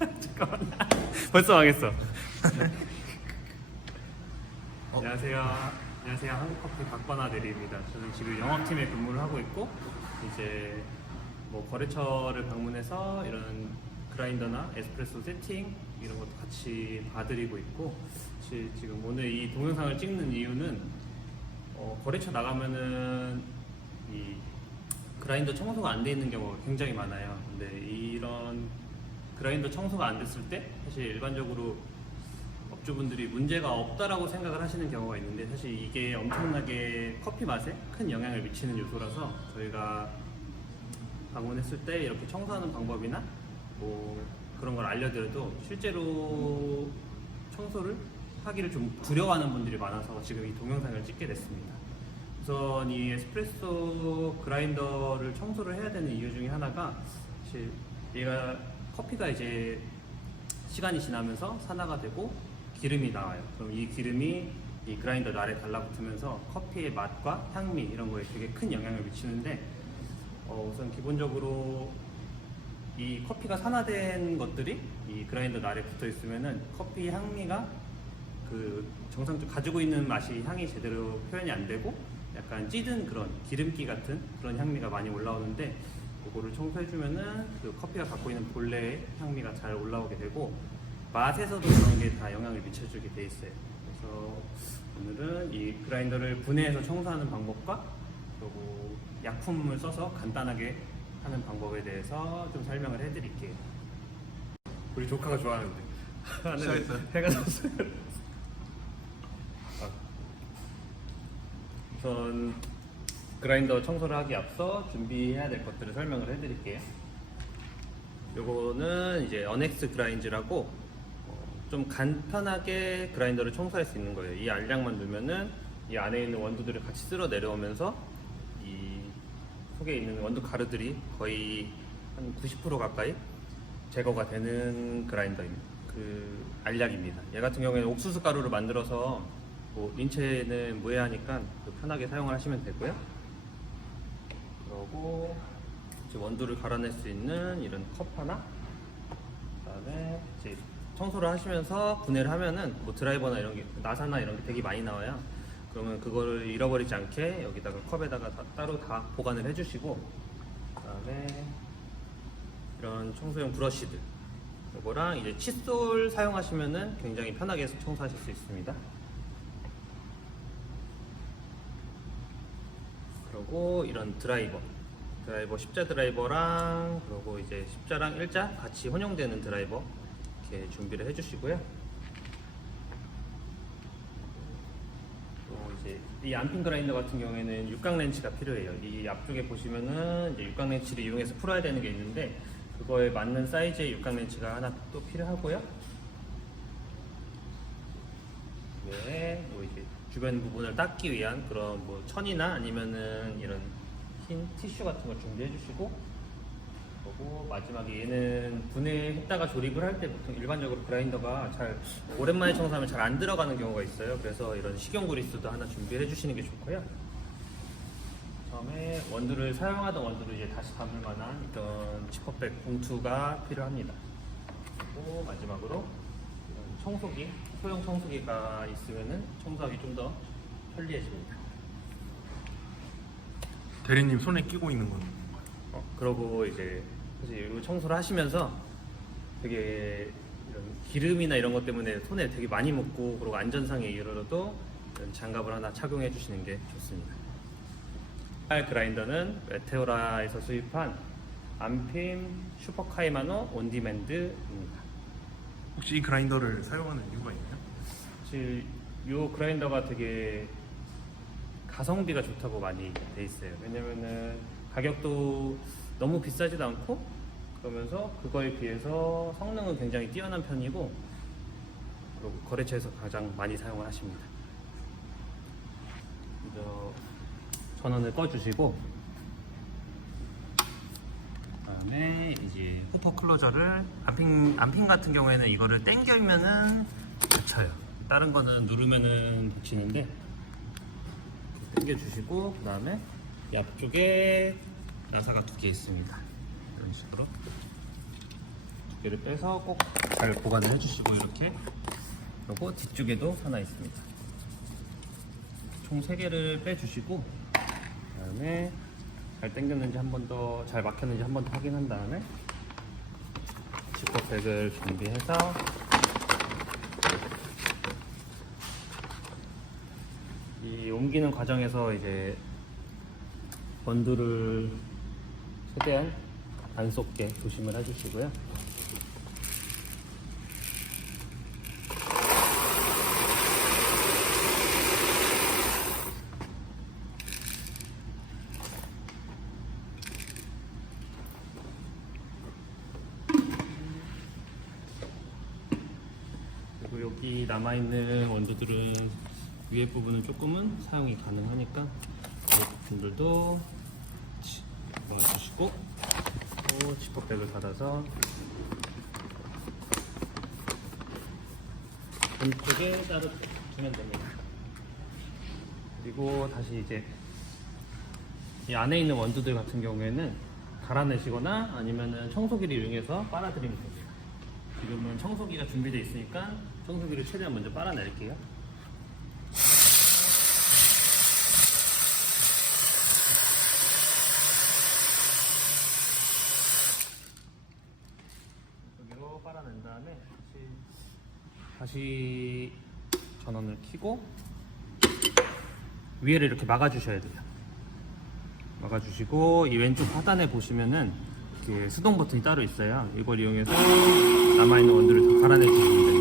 잠깐만. 벌써 망했어. 안녕하세요. 한국커피 박건아 대리입니다. 저는 지금 영업팀에 근무를 하고 있고, 이제 뭐 거래처를 방문해서 이런 그라인더나 에스프레소 세팅 이런 것도 같이 봐드리고 있고, 지금 오늘 이 동영상을 찍는 이유는 거래처 나가면은 이 그라인더 청소가 안 돼 있는 경우가 굉장히 많아요. 근데 이런 그라인더 청소가 안 됐을 때 사실 일반적으로 업주분들이 문제가 없다라고 생각을 하시는 경우가 있는데, 사실 이게 엄청나게 커피 맛에 큰 영향을 미치는 요소라서 저희가 방문했을 때 이렇게 청소하는 방법이나 뭐 그런 걸 알려드려도 실제로 청소를 하기를 좀 두려워하는 분들이 많아서 지금 이 동영상을 찍게 됐습니다. 우선 이 에스프레소 그라인더를 청소를 해야 되는 이유 중에 하나가, 사실 얘가 커피가 이제 시간이 지나면서 산화가 되고 기름이 나와요. 그럼 이 기름이 이 그라인더 날에 달라붙으면서 커피의 맛과 향미 이런 거에 되게 큰 영향을 미치는데, 우선 기본적으로 이 커피가 산화된 것들이 이 그라인더 날에 붙어 있으면은 커피 향미가 그 정상적으로 가지고 있는 맛이 향이 제대로 표현이 안 되고 약간 찌든 그런 기름기 같은 그런 향미가 많이 올라오는데, 그거를 청소해주면은 그 커피가 갖고 있는 본래의 향미가 잘 올라오게 되고 맛에서도 그런 게 다 영향을 미쳐주게 돼 있어요. 그래서 오늘은 이 그라인더를 분해해서 청소하는 방법과 그리고 약품을 써서 간단하게 하는 방법에 대해서 좀 설명을 해드릴게요. 우리 조카가 좋아하는데 시작했어요. 해가 졌어요. 우선 그라인더 청소를 하기 앞서 준비해야 될 것들을 설명을 해드릴게요. 요거는 이제 언엑스 그라인즈라고 좀 간편하게 그라인더를 청소할 수 있는 거예요. 이 알약만 넣으면은 이 안에 있는 원두들을 같이 쓸어 내려오면서 이 속에 있는 원두 가루들이 거의 한 90% 가까이 제거가 되는 그라인더입니다. 그 알약입니다. 얘 같은 경우에는 옥수수 가루를 만들어서 뭐 인체는 무해하니까 편하게 사용을 하시면 되고요. 그리고 이제 원두를 갈아낼 수 있는 이런 컵 하나, 그다음에 이제 청소를 하시면서 분해를 하면은 뭐 드라이버나 이런 게 나사나 이런 게 되게 많이 나와요. 그러면 그거를 잃어버리지 않게 여기다가 컵에다가 따로 다 보관을 해주시고, 그다음에 이런 청소용 브러쉬들, 이거랑 이제 칫솔 사용하시면은 굉장히 편하게 청소하실 수 있습니다. 그리고 이런 드라이버 십자 드라이버랑 그리고 이제 십자랑 일자 같이 혼용되는 드라이버 이렇게 준비를 해주시고요. 또 이제 이 안핀 그라인더 같은 경우에는 육각 렌치가 필요해요. 이 앞쪽에 보시면은 이제 육각 렌치를 이용해서 풀어야 되는 게 있는데, 그거에 맞는 사이즈의 육각 렌치가 하나 또 필요하고요. 네, 뭐 이제 주변 부분을 닦기 위한 그런 뭐 천이나 아니면은 이런 흰 티슈 같은 걸 준비해 주시고, 그리고 마지막에 얘는 분해했다가 조립을 할 때 보통 일반적으로 그라인더가 잘 오랜만에 청소하면 잘 안 들어가는 경우가 있어요. 그래서 이런 식용 그리스도 하나 준비해 주시는 게 좋고요. 다음에 원두를 사용하던 원두를 이제 다시 담을 만한 이런 지퍼백 봉투가 필요합니다. 그리고 마지막으로 이런 청소기, 소형 청소기가 있으면은 청소하기 좀 더 편리해집니다. 대리님 손에 끼고 있는 건 그러고 이제 사실 이 청소를 하시면서 되게 이런 기름이나 이런 것 때문에 손에 되게 많이 묻고, 그리고 안전상의 이유로도 이런 장갑을 하나 착용해 주시는 게 좋습니다. 그라인더는 메테오라에서 수입한 안핀 슈퍼 카이마노 온디맨드입니다. 혹시 이 그라인더를 사용하는 이유가 있나요? 사실 이 그라인더가 되게 가성비가 좋다고 많이 돼 있어요. 왜냐면은 가격도 너무 비싸지도 않고, 그러면서 그거에 비해서 성능은 굉장히 뛰어난 편이고, 그리고 거래처에서 가장 많이 사용을 하십니다. 먼저 전원을 꺼주시고, 그다음에 이제 호퍼 클로저를 안핀 같은 경우에는 이거를 당기면은 닫혀요. 다른 거는 누르면은 닫히는데 당겨주시고, 그 다음에 앞쪽에 나사가 2개 있습니다. 이런 식으로 얘를 빼서 꼭 잘 보관을 해주시고 이렇게. 그리고 뒤쪽에도 하나 있습니다. 총 3개를 빼주시고 그다음에 잘 당겼는지 한 번 더, 잘 막혔는지 한 번 더 확인한 다음에 지퍼백을 준비해서 이 옮기는 과정에서 이제 원두를 최대한 안 쏟게 조심을 해주시고요. 그리고 여기 남아있는 원두들은 위에 부분은 조금은 사용이 가능하니까 이 분들도 넣어주시고 또 지퍼백을 닫아서 안쪽에 따로 두면 됩니다. 그리고 다시 이제 이 안에 있는 원두들 같은 경우에는 갈아내시거나 아니면은 청소기를 이용해서 빨아들이면 됩니다. 지금은 청소기가 준비되어 있으니까 청소기를 최대한 먼저 빨아낼게요. 여기로 빨아낸 다음에 다시 전원을 켜고 위에를 이렇게 막아주셔야 돼요. 막아주시고 이 왼쪽 하단에 보시면은 이렇게 수동 버튼이 따로 있어요. 이걸 이용해서 남아있는 원두를 다 갈아내주시면 됩니다.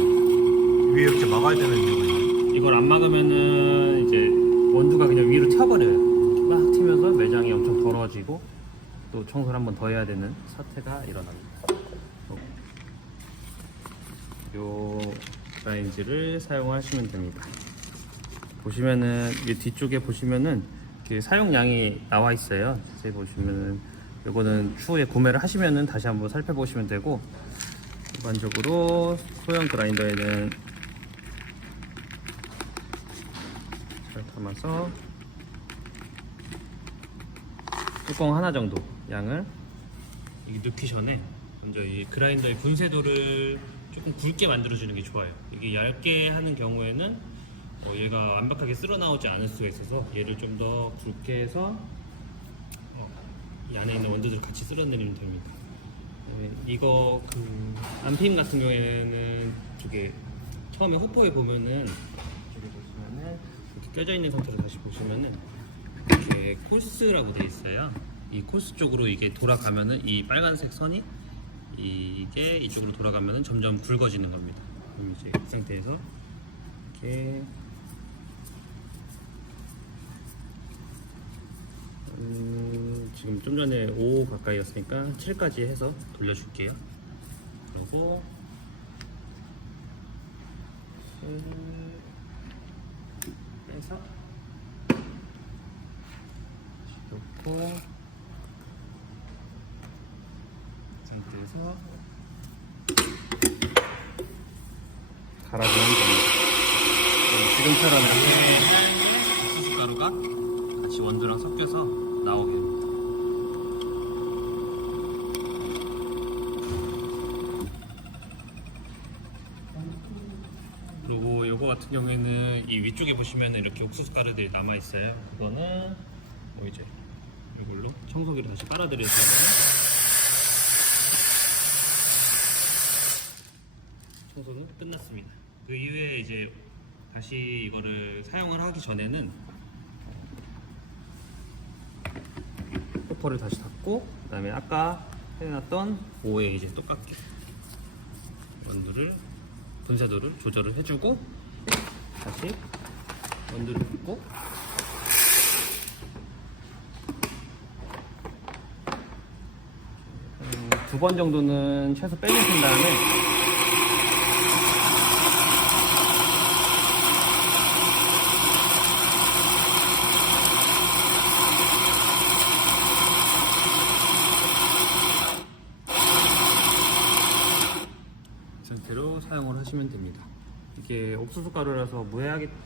위에 이렇게 막아야 되는 이유가 있나요? 이걸 안 막으면은 이제 원두가 그냥 위로 튀어버려요. 막 튀면서 매장이 엄청 더러워지고 또 청소를 한 번 더 해야 되는 사태가 일어납니다. 요 라인지를 사용하시면 됩니다. 보시면은 이 뒤쪽에 보시면은 그 사용량이 나와 있어요. 자세히 보시면은 이거는 추후에 구매를 하시면은 다시 한번 살펴보시면 되고, 일반적으로 소형 그라인더에는 잘 담아서 뚜껑 하나 정도 양을 이게 넣기 전에 먼저 이 그라인더의 분쇄도를 조금 굵게 만들어주는 게 좋아요. 이게 얇게 하는 경우에는 얘가 완벽하게 쓸어 나오지 않을 수가 있어서 얘를 좀 더 굵게 해서 이 안에 있는 원두들 같이 쓸어내리면 됩니다. 이거 그 안피임 같은 경우에는 저게 처음에 호포에 보면은 저기 보시면은 이렇게 껴져 있는 상태로 다시 보시면은 이렇게 콜스라고 돼 있어요. 이 콜스 쪽으로 이게 돌아가면은 이 빨간색 선이 이게 이쪽으로 돌아가면은 점점 굵어지는 겁니다. 그럼 이제 이 상태에서 이렇게 지금 좀 전에 5 가까이였으니까 7까지 해서 돌려줄게요. 그리고 7 빼서 놓고 상태에서 갈아주면 됩니다. 지금처럼 이렇게 옥수수 가루가 같이 원두랑 섞여서 나오게 됩니다. 그리고 요거 같은 경우에는 이 위쪽에 보시면 이렇게 옥수수 가루들이 남아 있어요. 그거는 뭐 이제 이걸로 청소기를 다시 빨아들여주면 청소는 끝났습니다. 그 이후에 이제 다시 이거를 사용을 하기 전에는 호퍼를 다시 닫고, 그 다음에 아까 해놨던 5에 이제 똑같게 원두를 분쇄도를 조절을 해주고 다시 원두를 붓고 두 번 정도는 최소 빼주신 다음에 상태로 사용을 하시면 됩니다. 이게 옥수수 가루라서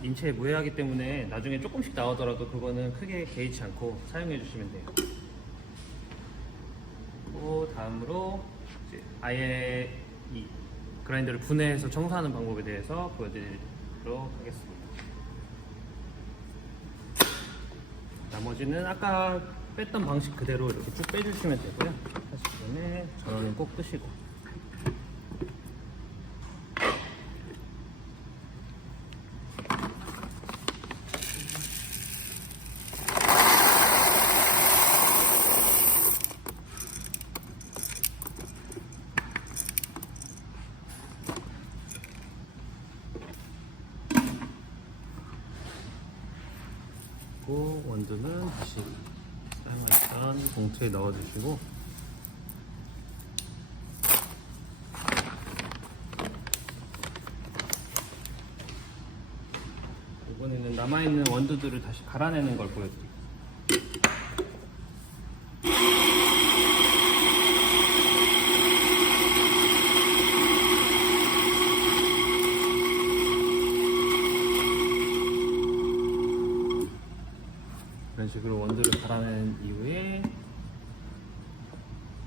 인체에 무해하기 때문에 나중에 조금씩 나오더라도 그거는 크게 개의치 않고 사용해 주시면 돼요. 그리고 다음으로 이제 아예 이 그라인더를 분해해서 청소하는 방법에 대해서 보여드리도록 하겠습니다. 나머지는 아까 뺐던 방식 그대로 이렇게 쭉 빼주시면 되고요. 하시기 전에 전원은 꼭 끄시고. 그리고 원두는 다시 사용했던 봉투에 넣어주시고 이번에는 남아있는 원두들을 다시 갈아내는 걸 보여드릴게요. 이런 식으로 원두를 갈아낸 이후에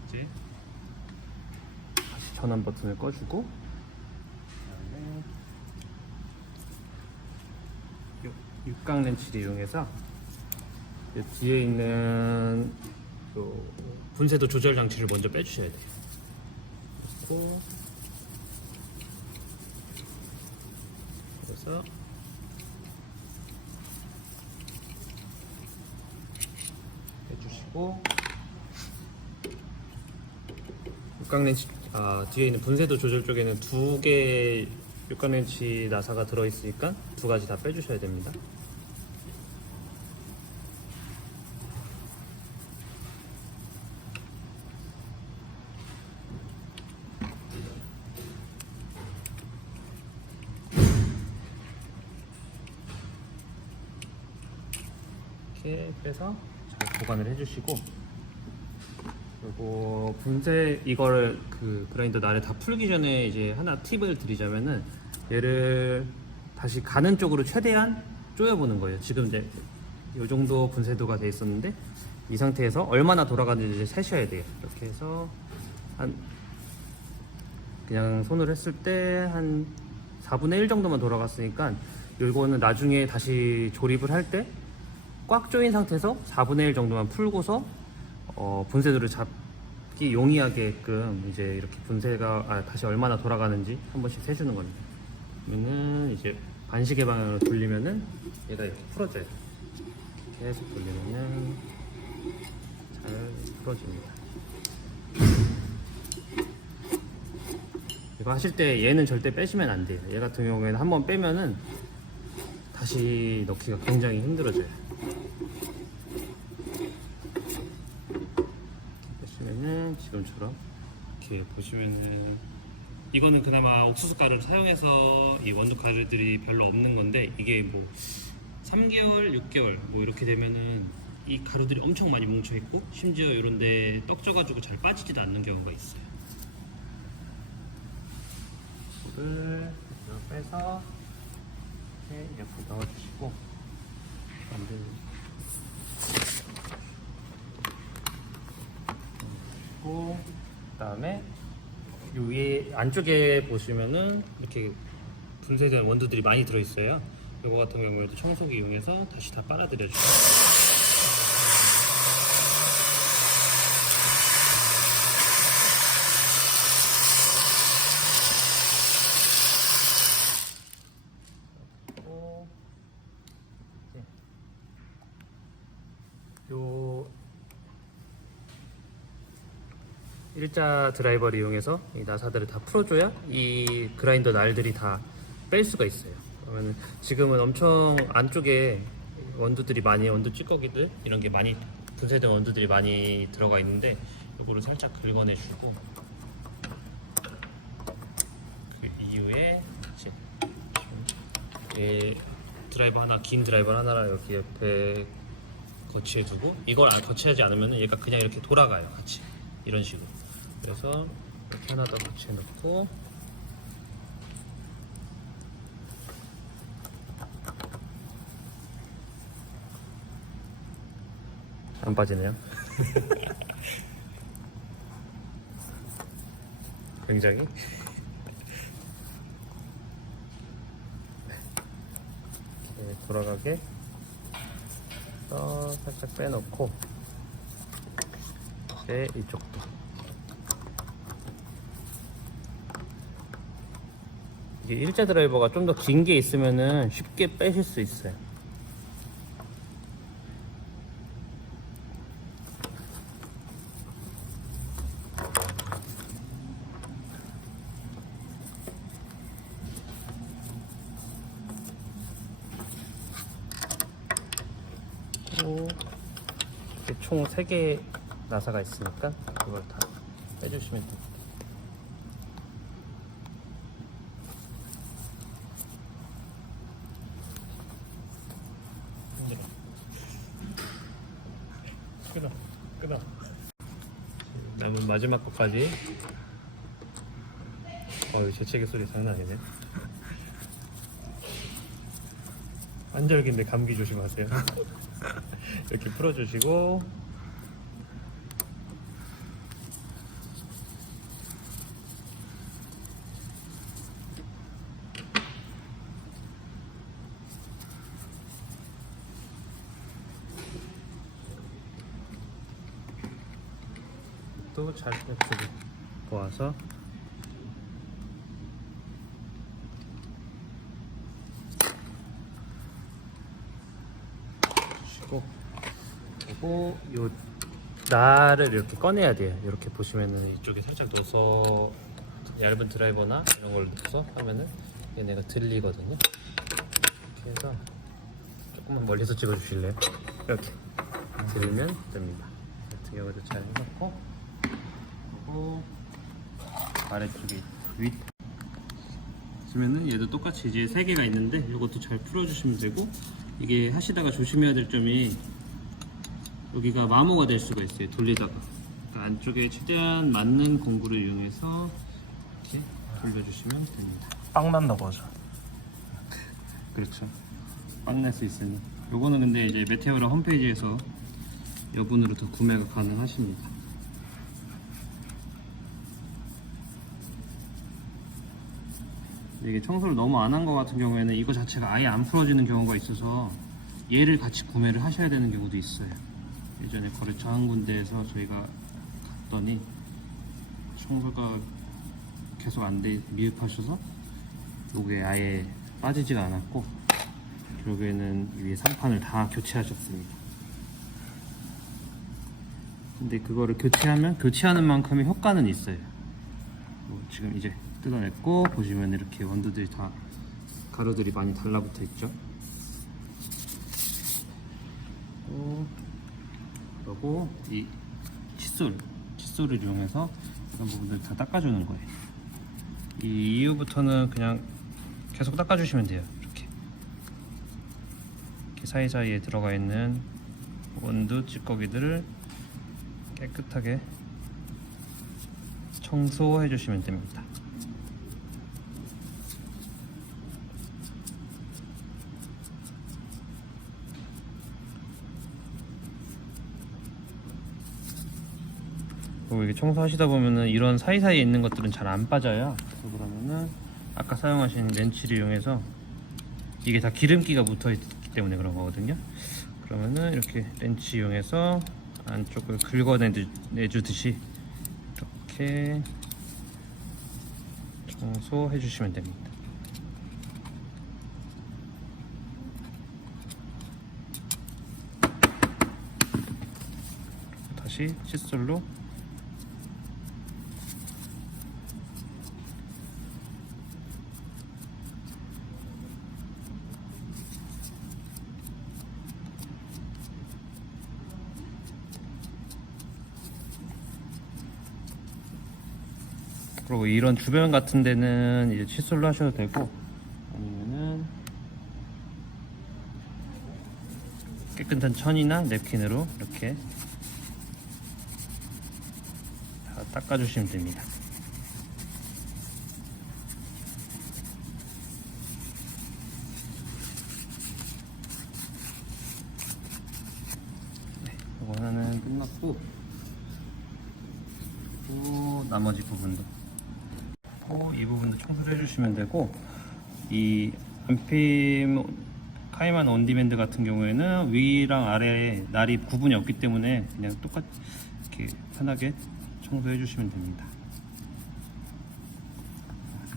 이제 다시 전원 버튼을 꺼주고 그다음에 육각 렌치를 이용해서 이 뒤에 있는 요 분쇄도 조절 장치를 먼저 빼주셔야 돼요. 그리고 그래서 해주시고 육각렌치 뒤에 있는 분쇄도 조절 쪽에는 두 개의 육각렌치 나사가 들어있으니까 두 가지 다 빼주셔야 됩니다. 이렇게 빼서 잘 보관을 해주시고, 그리고 분쇄 이거를 그 그라인더 날을 다 풀기 전에 이제 하나 팁을 드리자면은 얘를 다시 가는 쪽으로 최대한 조여보는 거예요. 지금 이제 이 정도 분쇄도가 돼 있었는데 이 상태에서 얼마나 돌아가는지 이제 세셔야 돼요. 이렇게 해서 한 그냥 손으로 했을 때 한 4분의 1 정도만 돌아갔으니까 이거는 나중에 다시 조립을 할 때 꽉 조인 상태에서 4분의 1 정도만 풀고서 분쇄도를 잡기 용이하게끔 이제 이렇게 분쇄가 다시 얼마나 돌아가는지 한 번씩 세주는 겁니다. 그러면은 이제 반시계 방향으로 돌리면은 얘가 이렇게 풀어져요. 계속 돌리면은 잘 풀어집니다. 이거 하실 때 얘는 절대 빼시면 안 돼요. 얘 같은 경우에는 한번 빼면은 다시 넣기가 굉장히 힘들어져요. 보시면은 지금처럼 이렇게 보시면은 이거는 그나마 옥수수 가루를 사용해서 이 원두 가루들이 별로 없는 건데, 이게 뭐 3개월, 6개월 뭐 이렇게 되면은 이 가루들이 엄청 많이 뭉쳐 있고 심지어 이런데 떡져가지고 잘 빠지지도 않는 경우가 있어요. 이거를 빼서 이렇게 옆에 넣어주시고 그 다음에 이 위에 안쪽에 보시면은 이렇게 분쇄된 원두들이 많이 들어있어요. 이거 같은 경우에도 청소기 이용해서 다시 다 빨아들여 주세요. 요 일자 드라이버를 이용해서 이 나사들을 다 풀어줘야 이 그라인더 날들이 다 뺄 수가 있어요. 그러면 지금은 엄청 안쪽에 원두들이 많이, 원두 찌꺼기들 이런 게 많이 분쇄된 원두들이 많이 들어가 있는데 이거를 살짝 긁어내주고, 그 이후에 이제 드라이버 하나, 긴 드라이버 하나를 여기 옆에 거치해 두고, 이걸 거치하지 않으면 얘가 그냥 이렇게 돌아가요. 같이 이런 식으로. 그래서 이렇게 하나 더 거치해 놓고, 안 빠지네요. 굉장히 돌아가게 살짝 빼놓고 이제 이쪽도 이게 일자 드라이버가 좀 더 긴 게 있으면은 쉽게 빼실 수 있어요. 총 3개 나사가 있으니까 그걸 다 빼주시면 됩니다. 힘들어. 끄다. 남은 마지막 것까지. 재채기 소리 장난 아니네. 환절기인데 감기 조심하세요. 이렇게 풀어주시고 또 잘 이렇게 모아서 주시고, 그리고 요 나를 이렇게 꺼내야 돼요. 이렇게 보시면은 이쪽에 살짝 넣어서 얇은 드라이버나 이런 걸 넣어서 하면은 얘네가 들리거든요. 이렇게 해서 조금만 멀리서 찍어 주실래요? 이렇게 들면 됩니다. 같은 경우도 잘 해놓고, 그리고 아래쪽에 윗 있으면은 얘도 똑같이 이제 3개가 있는데 이것도 잘 풀어주시면 되고, 이게 하시다가 조심해야 될 점이 여기가 마모가 될 수가 있어요. 돌리다가. 그러니까 안쪽에 최대한 맞는 공구를 이용해서 이렇게 돌려주시면 됩니다. 빵 난다고 하죠. 그렇죠. 빵 날 수 있으니. 요거는 근데 이제 메테오라 홈페이지에서 여분으로 더 구매가 가능하십니다. 이게 청소를 너무 안 한 것 같은 경우에는 이거 자체가 아예 안 풀어지는 경우가 있어서 얘를 같이 구매를 하셔야 되는 경우도 있어요. 예전에 거래처 한 군데에서 저희가 갔더니 청소가 계속 안 돼 미흡하셔서 요게 아예 빠지지가 않았고 결국에는 위에 상판을 다 교체하셨습니다. 근데 그거를 교체하면 교체하는 만큼의 효과는 있어요. 지금 이제 뜯어냈고 보시면 이렇게 원두들이 다 가루들이 많이 달라붙어 있죠. 그리고 이 칫솔을 이용해서 이런 부분들 다 닦아주는 거예요. 이 이후부터는 그냥 계속 닦아주시면 돼요. 이렇게 사이사이에 들어가 있는 원두 찌꺼기들을 깨끗하게 청소해 주시면 됩니다. 그리고 이게 청소하시다 보면은 이런 사이사이에 있는 것들은 잘 안 빠져요. 그래서 그러면은 아까 사용하신 렌치를 이용해서 이게 다 기름기가 붙어 있기 때문에 그런 거거든요. 그러면은 이렇게 렌치 이용해서 안쪽을 긁어내주듯이 이렇게 청소해 주시면 됩니다. 다시 칫솔로 그리고 이런 주변 같은 데는 이제 칫솔로 하셔도 되고 아니면은 깨끗한 천이나 냅킨으로 이렇게 다 닦아주시면 됩니다. 네, 이거 하나는 끝났고 또 나머지 부분도 이 부분도 청소를 해주시면 되고, 이 안핀 카이만 온디맨드 같은 경우에는 위랑 아래에 날이 구분이 없기 때문에 그냥 똑같이 이렇게 편하게 청소해 주시면 됩니다.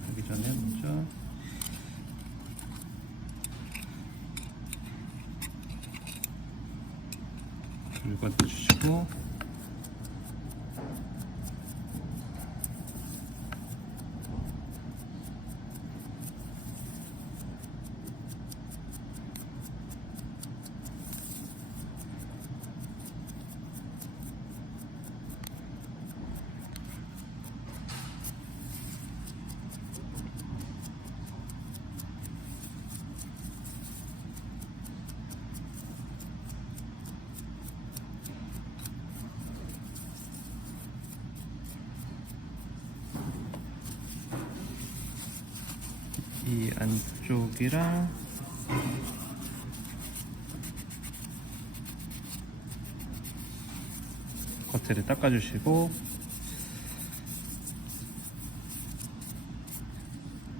하기 전에 먼저 긁어 주시고 이 안쪽이랑 겉에를 닦아주시고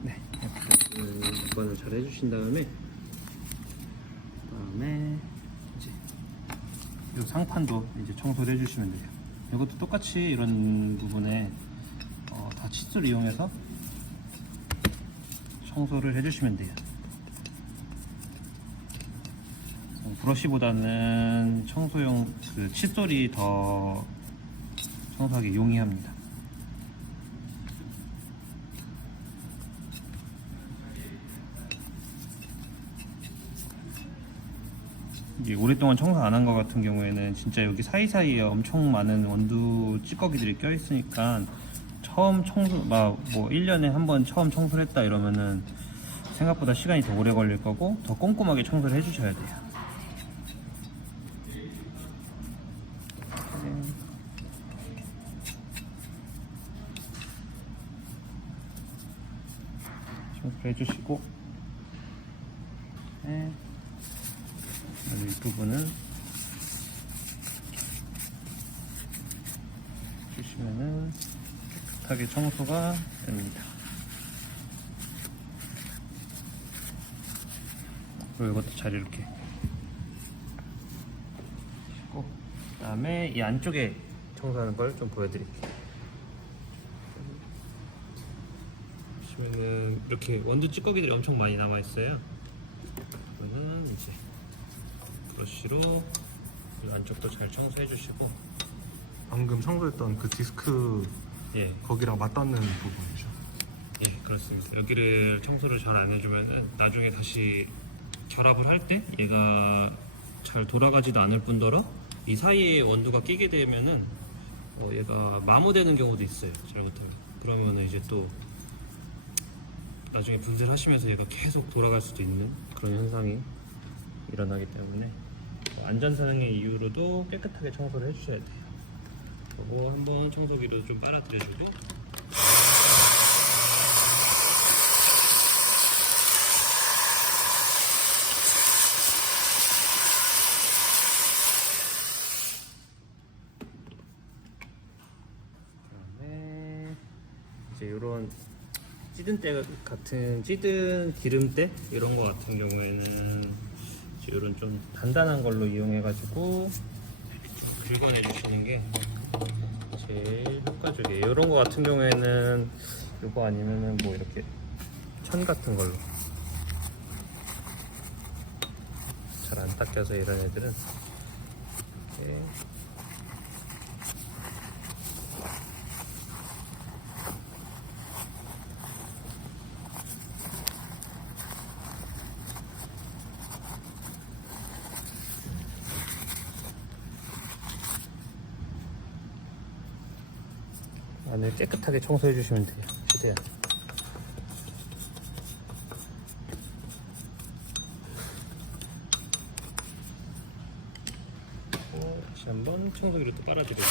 네, 이렇게 보관을 잘 해주신 다음에 이제 이 상판도 이제 청소를 해주시면 돼요. 이것도 똑같이 이런 부분에 다 칫솔 이용해서 청소를 해주시면 돼요. 브러쉬보다는 청소용 그 칫솔이 더 청소하기 용이합니다. 이제 오랫동안 청소 안 한 것 같은 경우에는 진짜 여기 사이사이에 엄청 많은 원두 찌꺼기들이 껴 있으니까 처음 청소 뭐 1년에 한 번 처음 청소를 했다 이러면은 생각보다 시간이 더 오래 걸릴 거고 더 꼼꼼하게 청소를 해 주셔야 돼요. 청소를 해 주시고 이 부분은 주시면은 깨끗하게 청소가 됩니다. 그리고 이것도 잘 이렇게 그 다음에 이 안쪽에 청소하는 걸 좀 보여드릴게요. 보시면은 이렇게 원두 찌꺼기들이 엄청 많이 남아 있어요. 그러면 이제 브러쉬로 이 안쪽도 잘 청소해 주시고 방금 청소했던 그 디스크 예, 거기랑 맞닿는 부분이죠. 예, 그렇습니다. 여기를 청소를 잘 안 해주면은 나중에 다시 결합을 할 때 얘가 잘 돌아가지도 않을 뿐더러 이 사이에 원두가 끼게 되면은 얘가 마모되는 경우도 있어요. 잘못하면. 그러면은 이제 또 나중에 분실하시면서 얘가 계속 돌아갈 수도 있는 그런 현상이 일어나기 때문에 안전상의 이유로도 깨끗하게 청소를 해주셔야 돼요. 그리고 한번 청소기로 좀 빨아들여주고 그다음에 이제 이런 찌든 때 같은 찌든 기름때 이런 거 같은 경우에는 이제 이런 좀 단단한 걸로 이용해 가지고 긁어내 주시는 게 제일 효과적이에요. 이런 거 같은 경우에는 이거 아니면은 뭐 이렇게 천 같은 걸로 잘 안 닦여서 이런 애들은 이렇게 안을 깨끗하게 청소해 주시면 돼요. 최대한. 다시 한번 청소기로 또 빨아드려요.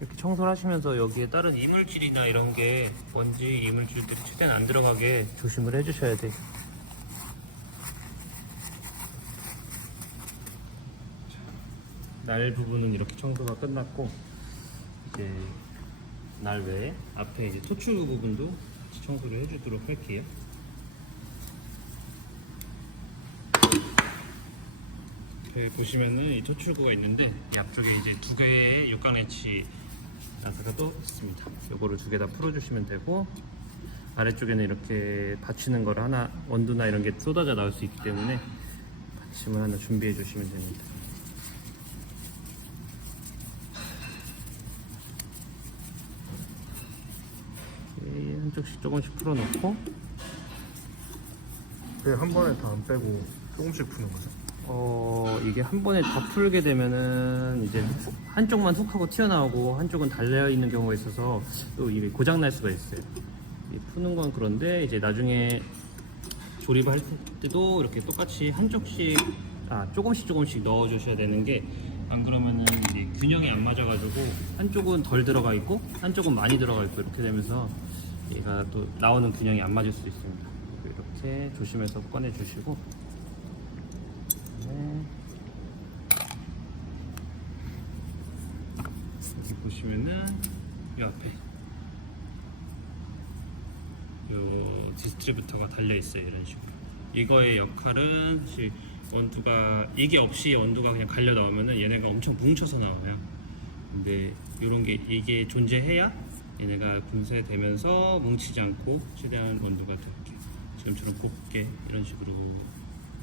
이렇게 청소를 하시면서 여기에 다른 이물질이나 이런 게 먼지 이물질들이 최대한 안 들어가게 조심을 해주셔야 돼요. 날 부분은 이렇게 청소가 끝났고 이제 날 외에 앞에 이제 토출구 부분도 같이 청소를 해주도록 할게요. 여기 보시면은 이 토출구가 있는데 이 앞쪽에 이제 두 개의 육각 렌치 나사가 또 있습니다. 요거를 두 개 다 풀어주시면 되고 아래쪽에는 이렇게 받치는 걸 하나 원두나 이런 게 쏟아져 나올 수 있기 때문에 받침을 하나 준비해 주시면 됩니다. 한쪽씩 조금씩 풀어놓고 한 번에 다 안 빼고 조금씩 푸는 거죠? 이게 한 번에 다 풀게 되면은 이제 한쪽만 훅 하고 튀어나오고 한쪽은 달려 있는 경우가 있어서 또 이게 고장 날 수가 있어요. 이 푸는 건 그런데 이제 나중에 조립할 때도 이렇게 똑같이 한쪽씩 조금씩 넣어 주셔야 되는 게 안 그러면은 이제 균형이 안 맞아가지고 한쪽은 덜 들어가 있고 한쪽은 많이 들어가 있고 이렇게 되면서 얘가 또 나오는 균형이 안 맞을 수 있습니다. 이렇게 조심해서 꺼내 주시고 여기 보시면은 이 앞에 요 디스트리뷰터가 달려 있어요. 이런 식으로. 이거의 역할은 사실 원두가 이게 없이 원두가 그냥 갈려 나오면은 얘네가 엄청 뭉쳐서 나와요. 근데 이런 게 이게 존재해야 얘네가 분쇄되면서 뭉치지 않고 최대한 원두가 이렇게 지금처럼 곱게 이런 식으로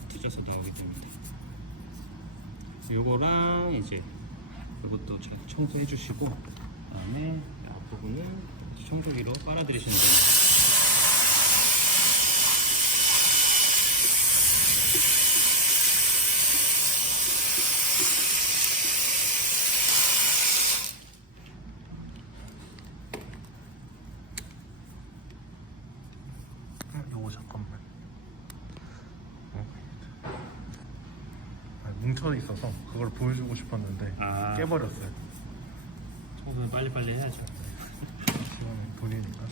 찢어서 나오게 됩니다. 요거랑 이제 이것도 잘 청소해 주시고 그다음에 앞부분은 청소기로 빨아들이시면 됩니다. 요거 잠깐만. 뭉쳐 있어서 그걸 보여주고 싶었는데 깨버렸어요. 청소는 빨리빨리 해야죠. 시간은 본인이니까.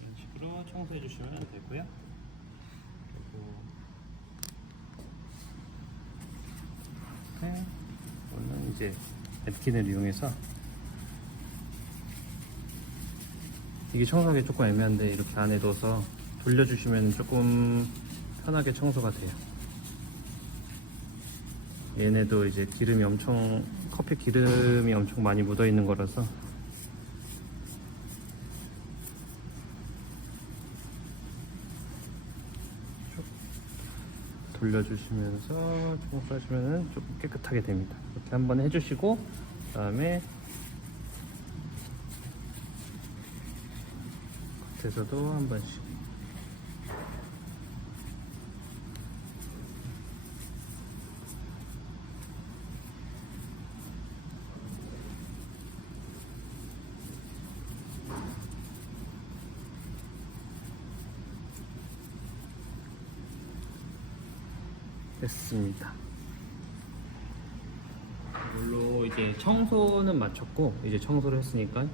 이런 식으로 청소해 주시면 되고요. 그리고 오늘 이제 냅킨을 이용해서 이게 청소하기 조금 애매한데 이렇게 안에 넣어서 돌려주시면 조금 편하게 청소가 돼요. 얘네도 이제 커피 기름이 엄청 많이 묻어 있는 거라서 돌려주시면서 조금 빼주면 조금 깨끗하게 됩니다. 이렇게 한번 해주시고 그 다음에 겉에서도 한 번씩 됐습니다. 이걸로 이제 청소는 마쳤고 이제 청소를 했으니까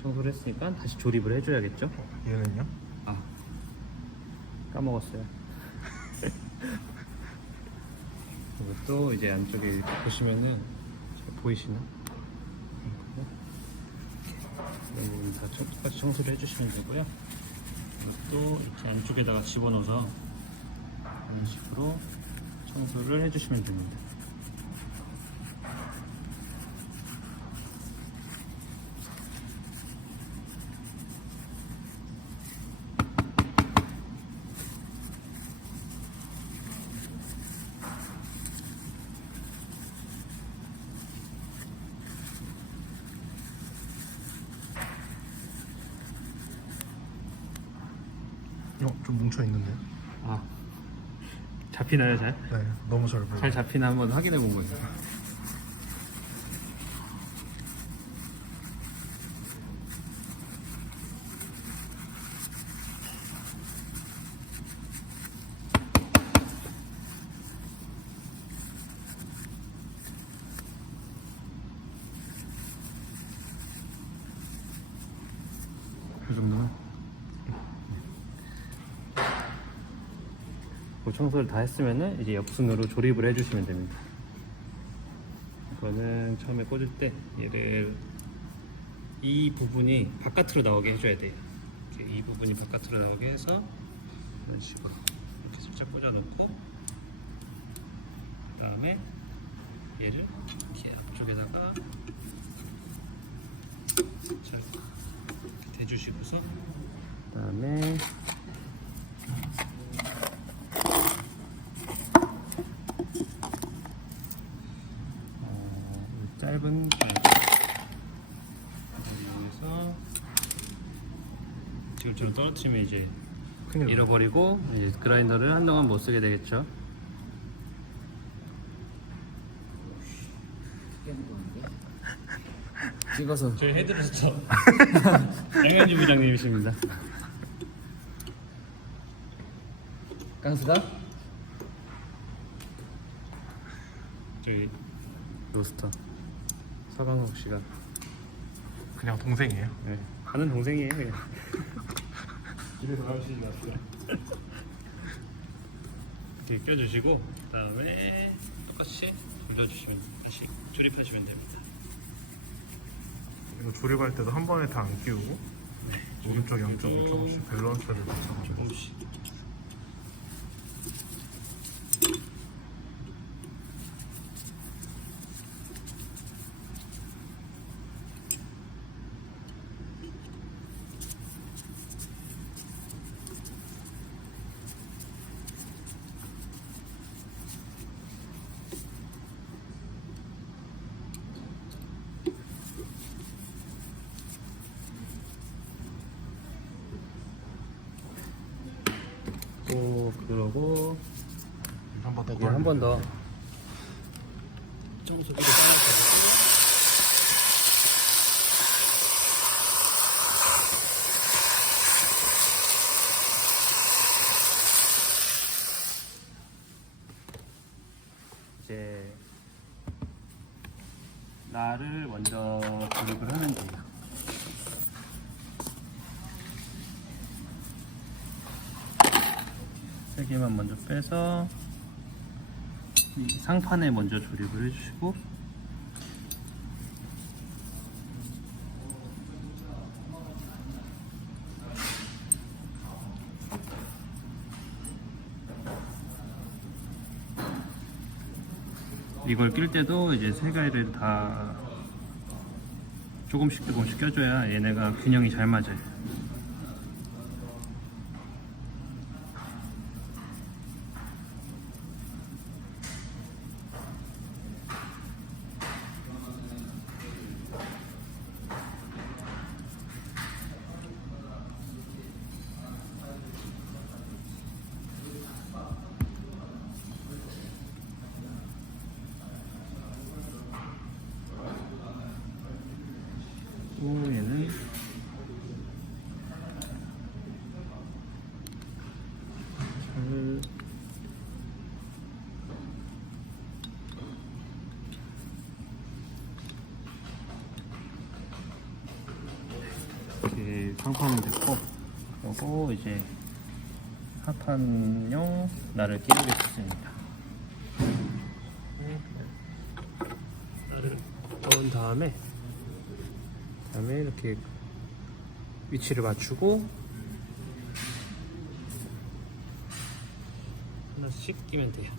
청소를 했으니까 다시 조립을 해줘야겠죠? 얘는요? 까먹었어요. 이것도 이제 안쪽에 보시면은 잘 보이시나? 이건 다 똑같이 청소를 해주시면 되고요. 이것도 이렇게 안쪽에다가 집어넣어서 이런 식으로 청소를 해주시면 됩니다. 좀 뭉쳐 있는데. 잡히나요, 잘? 네, 너무 잘 보여요. 잘 잡히나 한번 확인해 본 거예요. 이 정도는? 그 청소를 다 했으면은 이제 옆순으로 조립을 해주시면 됩니다. 이거는 처음에 꽂을 때 얘를 이 부분이 바깥으로 나오게 해줘야 돼요. 이렇게 이 부분이 바깥으로 나오게 해서 이런 식으로 이렇게 살짝 꽂아놓고, 그 다음에 얘를 이렇게 앞쪽에다가 살짝 이렇게 대주시고서, 그 다음에 짧은 여기서 지금처럼 떨어뜨리면 이제 큰일 잃어버리고 이제 그라인더를 한동안 못 쓰게 되겠죠. 찍어서 저희 헤드로스터 양현주 부장님이십니다. 깡수다? 저희 로스터 서강석 씨가 그냥 동생이에요. 네, 아는 동생이에요. 그냥. 집에서 나오시지 마세요. 이렇게 껴주시고, 그 다음에 똑같이 돌려주시면 다시 조립하시면 됩니다. 이거 조립할 때도 한 번에 다 안 끼우고 오른쪽 양쪽으로 조금씩 밸런스를 맞춰가지고. 조금씩. 또 그러고 한번 더 여기 한 번 더 청소기를 생각하고. 이제 나를 먼저 조립을 하면 돼요. 세 개만 먼저 빼서 이 상판에 먼저 조립을 해주시고, 이걸 낄 때도 이제 세 개를 다 조금씩 껴줘야 얘네가 균형이 잘 맞아요. 또 얘는 이렇게 상판은 됐고, 그리고 이제 하판용 나를 끼우겠습니다. 나를 넣은 다음에 이렇게 위치를 맞추고 하나씩 끼면 돼요.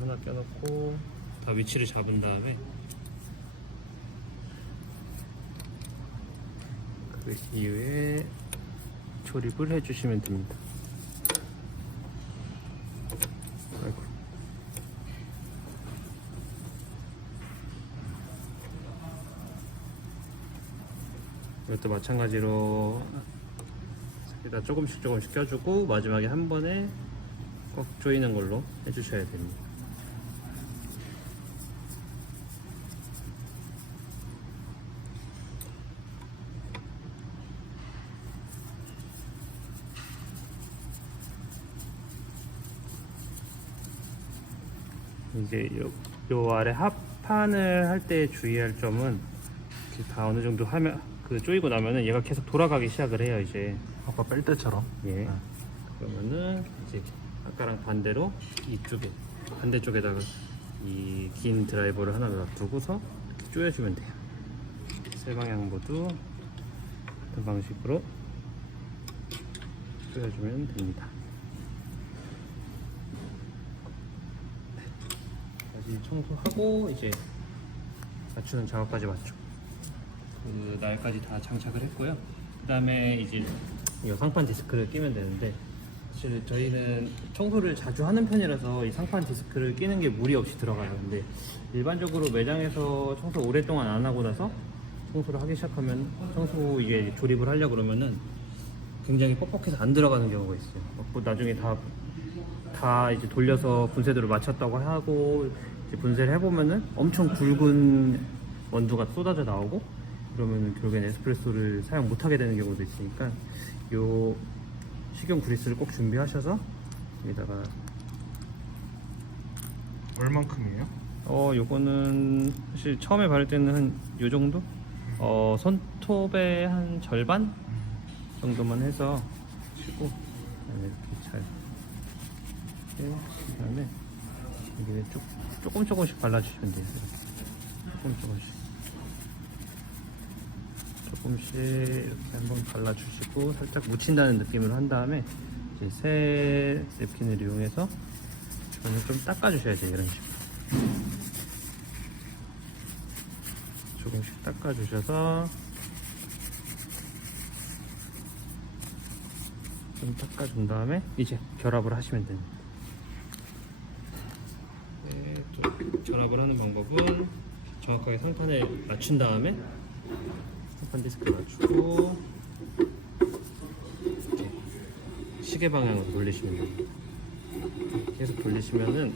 하나 껴놓고 다 위치를 잡은 다음에 그 이후에 조립을 해주시면 됩니다. 아이고. 이것도 마찬가지로 여기다 조금씩 껴주고 마지막에 한 번에 꼭 조이는 걸로 해주셔야 됩니다. 이제 요 아래 합판을 할 때 주의할 점은 다 어느 정도 하면 그 조이고 나면은 얘가 계속 돌아가기 시작을 해요. 이제 아까 뺄 때처럼. 예. 그러면은 이제 아까랑 반대로 이쪽에 반대쪽에다가 이 긴 드라이버를 하나 놔두고서 이렇게 조여주면 돼요. 세 방향 모두 같은 방식으로 조여주면 됩니다. 다시 청소하고 이제 맞추는 작업까지 맞추고 그 날까지 다 장착을 했고요. 그 다음에 이제 이 상판 디스크를 끼면 되는데 사실 저희는 청소를 자주 하는 편이라서 이 상판 디스크를 끼는 게 무리 없이 들어가요. 근데 일반적으로 매장에서 청소 오랫동안 안 하고 나서 청소를 하기 시작하면 청소 이게 조립을 하려고 그러면은 굉장히 뻑뻑해서 안 들어가는 경우가 있어요. 그래서 나중에 다 이제 돌려서 분쇄도를 맞췄다고 하고 이제 분쇄를 해보면은 엄청 굵은 원두가 쏟아져 나오고 그러면은 결국엔 에스프레소를 사용 못하게 되는 경우도 있으니까 요 식용 그리스를 꼭 준비하셔서 여기다가 얼만큼이에요? 요거는 사실 처음에 바를 때는 한 요 정도? 손톱의 한 절반 정도만 해서 치고 그다음에 이렇게 잘 그다음에 이게 조금씩 발라주시면 돼요. 조금씩 이렇게 한번 발라주시고 살짝 묻힌다는 느낌으로 한 다음에 이제 새 냅킨을 이용해서 저는 좀 닦아주셔야 돼요. 이런 식으로 조금씩 닦아주셔서 좀 닦아준 다음에 이제 결합을 하시면 됩니다. 네, 또 결합을 하는 방법은 정확하게 상판을 맞춘 다음에 상판 디스크를 맞추고 이렇게 시계 방향으로 돌리시면 됩니다. 계속 돌리시면은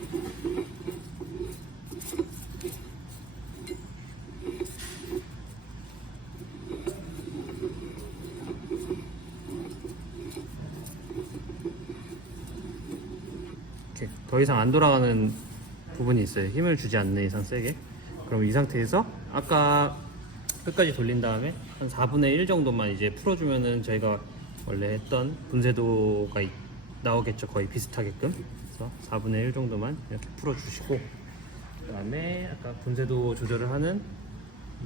이렇게 더 이상 안 돌아가는 부분이 있어요. 힘을 주지 않는 이상 세게. 그럼 이 상태에서 아까 끝까지 돌린 다음에 한 4분의 1 정도만 이제 풀어주면은 저희가 원래 했던 분쇄도가 나오겠죠. 거의 비슷하게끔. 그래서 4분의 1 정도만 이렇게 풀어주시고 그 다음에 아까 분쇄도 조절을 하는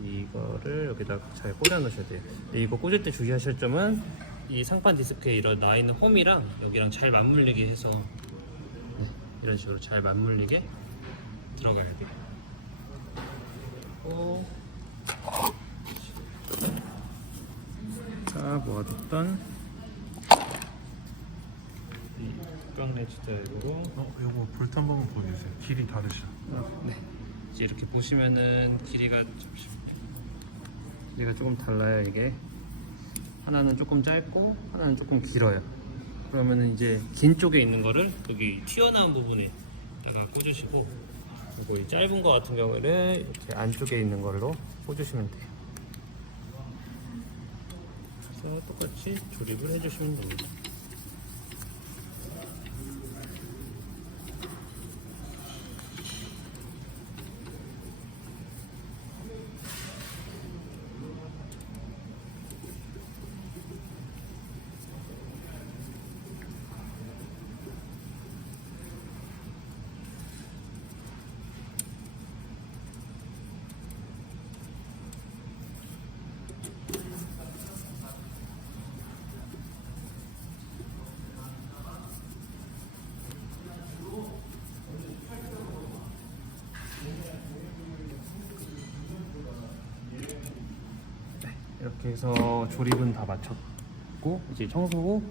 이거를 여기다 잘 꽂아 놓으셔야 돼요. 이거 꽂을 때 주의하실 점은 이 상판 디스크에 이런 나 있는 홈이랑 여기랑 잘 맞물리게 해서 이런 식으로 잘 맞물리게 들어가야 돼요. 자, 모아뒀던 이 깡 레지 드라이버로 요거 볼트 한 번만 보여주세요. 길이 다르시죠? 네. 이제 이렇게 보시면은 길이가 조금 달라요. 이게 하나는 조금 짧고 하나는 조금 길어요. 그러면은 이제 긴 쪽에 있는 거를 여기 튀어나온 부분에다가 꽂으시고 그리고 이 짧은 거 같은 경우는 이렇게 안쪽에 있는 걸로 꽂으시면 돼요. 그래서 똑같이 조립을 해주시면 됩니다. 이렇게 해서 조립은 다 마쳤고 이제 청소 후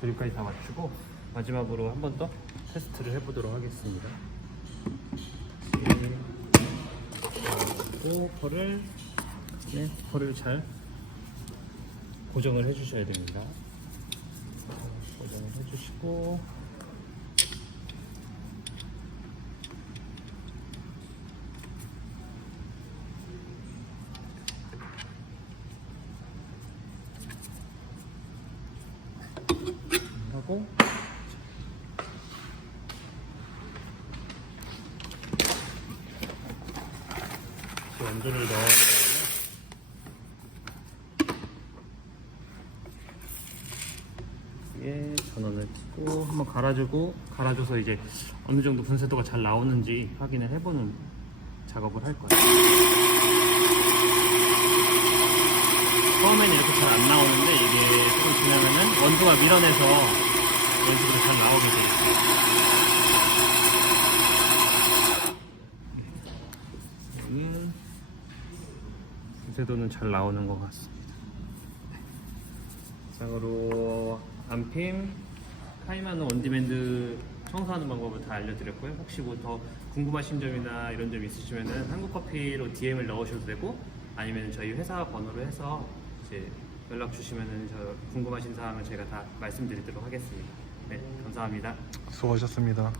조립까지 다 마치고 마지막으로 한 번 더 테스트를 해보도록 하겠습니다. 펄을 잘 고정을 해주셔야 됩니다. 고정을 해주시고 하고 원두를 넣은 다음에 여기에 전원을 켜고 한번 갈아줘서 이제 어느 정도 분쇄도가 잘 나오는지 확인을 해보는 작업을 할 거예요. 처음에는 이렇게 잘 안 나오는데 이게 조금 지나면은 원두가 밀어내서 이런 식으로 잘 나오게 돼요. 분쇄도는 잘 나오는 것 같습니다. 이상으로 안핌, 카이마노 온디맨드 청소하는 방법을 다 알려드렸고요. 혹시 뭐 더 궁금하신 점이나 이런 점 있으시면은 한국커피로 DM을 넣으셔도 되고 아니면 저희 회사 번호로 해서 이제 연락 주시면은 저 궁금하신 사항을 제가 다 말씀드리도록 하겠습니다. 네, 감사합니다. 수고하셨습니다.